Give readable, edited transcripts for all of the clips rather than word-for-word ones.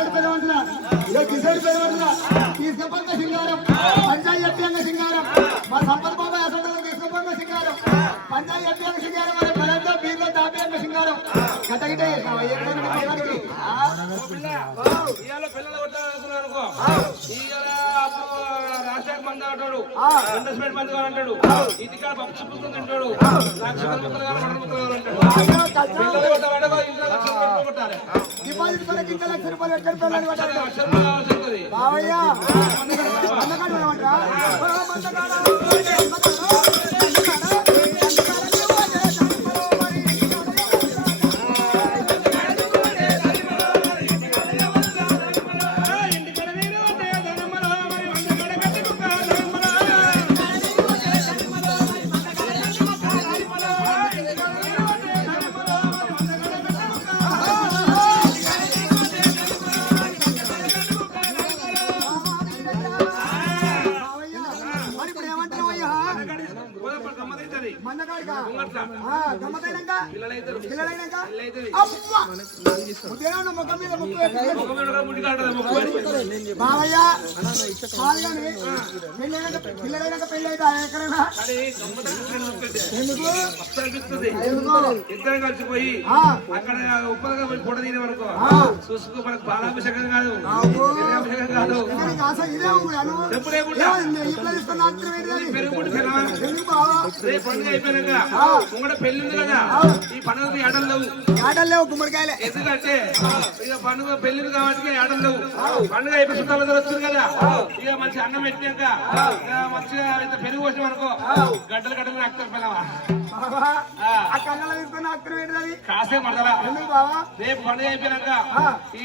కిసడి పెదవంటున్నా ఇక కిసడి పెదవంటున్నా తీసుకపోయిన సింగారం పంచాయతీ ఎప్పియంగా సింగారం మా సంపద బాబాయ్ అసలు తీసుకపోయిన సింగారం పంచాయతీ ఎప్పియంగా సింగారం మన బలంతో బీర్లో దాపియంగా సింగారం గటగిట రాజశేఖర్ మంది అంటాడు ఇండస్ట్మెంట్ మంది అంటాడు ఇది పక్షి పుస్తకం తింటాడు డిపాజిట్ కొరకు ఇంకా లక్ష రూపాయలు పిల్లలైనాక పెళ్ళి అయితే ఎక్కడైనా ఇద్దరు కలిసిపోయి అక్కడ ఉప్పలుగా పోయి ఫోటో తీయడం అనుకో చూసుకో మనకు బాలాభిషేకం కాదు కాదు రేపు పండుగ అయిపోయినాక ముంగడ పెళ్లి ఉంది కదా ఈ పండుగ ఆటలు లేవు గుమ్మడికాయలే ఎందుకంటే ఇక పండుగ పెళ్లి కాబట్టి ఆటలు లేవు పండుగ అయిపోయి చుట్టాలు వస్తుంది కదా ఇక మంచి అన్నం పెట్టినాక మంచిగా పెరుగు పోసాం అనుకో గడ్డలు గడ్డలు అక్కర్ పిల్లవా కాసేపు మడతలా రేపు పండుగ అయిపోయినాక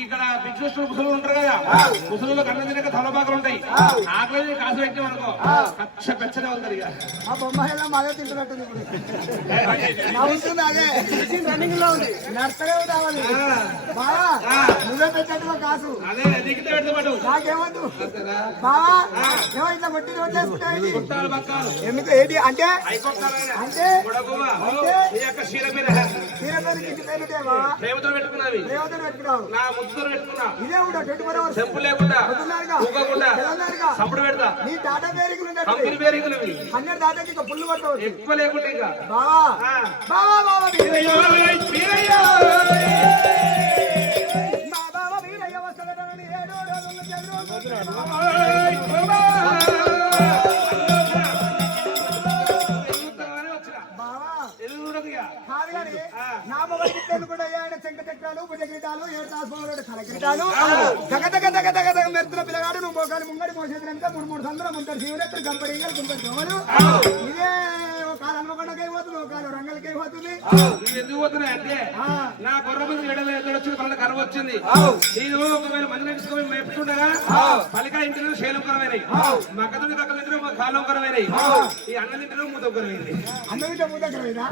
ఇక్కడ బిగ్నెస్ ముసలు ఉంటారు కదా ముసలు కన్నం తినక తలబాకలు ఉంటాయి ఆకలి కాసు పెట్టినాం అనుకో కచ్చ పెచ్చనే ఉంటుంది ఇక ఆ బొమ్మాయి మాదే తింటున్నట్టుంది అదే రన్నింగ్ లో ఉంది నర్సరే కావాలి బావా నువ్వే పెట్టట్టుగా కాసు అదే దిగితే పెడతాడు నాకేమద్దు బావా ఏమో ఇట్లా కొట్టి రోడ్ చేసుకుంటావు ఎందుకు ఏంటి అంటే అంటే ప్రేమతో పెట్టుకున్నావి నా ముద్దుతో పెట్టుకున్నా ఇదే ఉంటా 24 hours చెంపు లేకుండా సప్పుడు పెడతా నీ టాటా బేరింగ్ కంపెనీ బేరింగ్ 100 దాటాకి ఇక పుల్లు పట్టవచ్చు ఎక్కువ లేకుండా ఇంకా బావా బావా బావా వీరయ్య వీరయ్య మా బావా వీరయ్య వస్తలేదని 7 రోజులు నా మొగలు కూడా ఆయన శంఖ చక్రాలు భుజగ్రీటాలు 7 ట్రాన్స్ఫార్మర్లు కలగ్రీటాలు గగ మెరుతున్న పిల్లగాడు నువ్వు మోకాలు ముంగడి మోసేది కనుక 3 సందులు ముంటారు శివరెత్తులు గంపడింగలు గుంపడి దోమలు ఇదే ఒక కాలు హన్మకొండకై పోతుంది ఒక కాలు రంగలకై పోతుంది ఎందుకు పోతున్నాయి అంటే నా కొర్ర మంది వచ్చింది పనుల కరువు వచ్చింది నేను ఒకవేళ మంది నడుచుకొని మెప్పుకుంటారా పలికా ఇంటిలో శైలంకరమైనవి మక్కతోని కక్కలింటిలో కాలంకరమైనవి ఈ అన్న ఇంటిలో మూతొక్కరమైనది అన్న ఇంట్లో మూతొక్కరైనా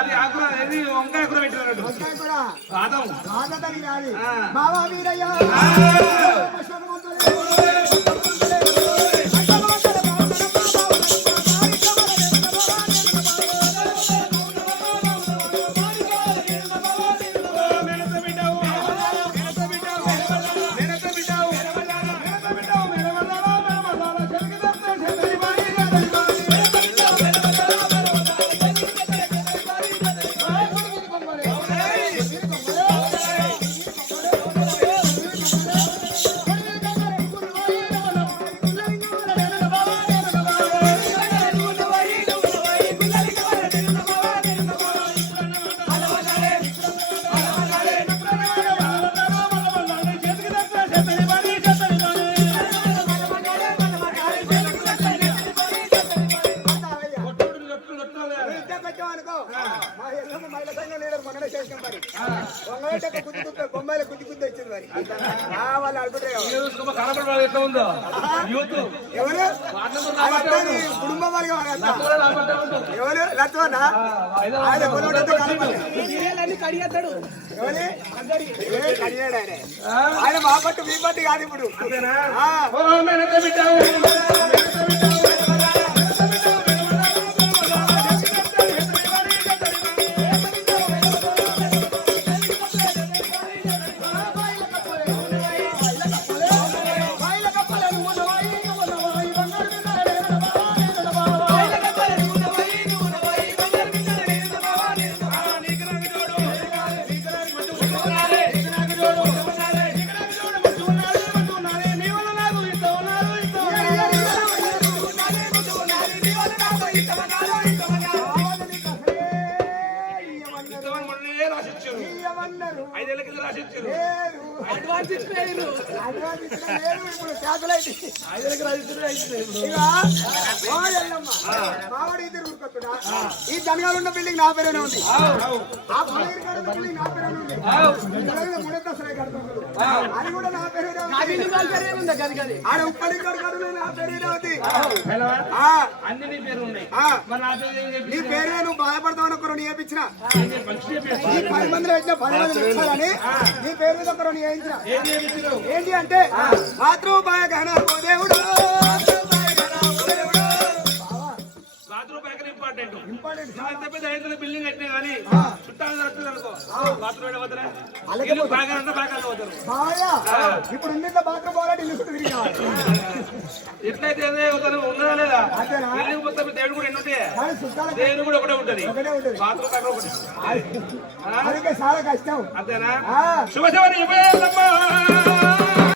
అది ఆకుర ఏది వంకాయ కూర పెట్టినాడు వంకాయ కూర రాదం రాదని రాది బావా వీరయ్య బొమ్మాయిల గుద్ది గుద్ది వచ్చింది మరి వాళ్ళు అనుకుంటారు కుటుంబం వారికి ఎవరు లచ్చవన్నా కడిగేస్తాడు ఆయన మా పట్టు మీ పట్టు కాదు ఇప్పుడు అడ్వాన్స్ ఇచ్చినా లేదు, ఇప్పుడు శాఖలైతే. ఇక, ఓ ఎల్లమ్మ, మావాడు ఈ తిరుగు ఉరుకొత్తుడా? ఈ జనగాలు ఉన్న బిల్డింగ్ నా పేరునే ఉంది. ఆ భువనగిరి కాడ ఉన్న బిల్డింగ్ నా పేరునే ఉంది. ఈ మూడెత్తసరే కడుతున్నారు. అది కూడా నా పేరునే ఉంది. ఆడ ఉప్పలి కడుతున్నా నా పేరునే ఉంది. అన్ని నీ పేరు ఉన్నాయి. మరి నా పేరు ఏం చెప్పి నీ పేరే నువ్వు బాధపడతావు అని ఒకరు నియమించిన. ఈ 10 మందిలో వచ్చిన 10 మంది ఇచ్చారని నీ పేరు మీద ఒకరు నియమించిన. ఏంటి అంటే మాతృభాయ గణ ఓ దేవుడు, బాత్రూమ్ బ్యాకర్ ఇంపార్టెంట్. ఇంపార్టెంట్. ఎంత పెద్ద హైదరాబాద్ బిల్డింగ్ కట్టినా కానీ చుట్టాలు వస్తుంది అనుకో, బాత్రూమ్ వెళ్ళవద్దరా బాగా అంటే బాగా పోతారు. బాగా ఇప్పుడు ఇంట్లో బాత్రూమ్ పోవాలంటే ఇల్లు చుట్టూ తిరిగి కావాలి. ఎట్లయితే ఉన్నదా లేదా అంతేనా? బిల్డింగ్ మొత్తం దేవుడు కూడా ఎన్ని ఉంటాయి, కానీ చుట్టాలకి దేవుడు కూడా ఒకటే ఉంటది, ఒకటే ఉంటుంది. బాత్రూమ్ బ్యాకర్ ఒకటి. అందుకే చాలా కష్టం. అంతేనా? ఆ. శుభశివని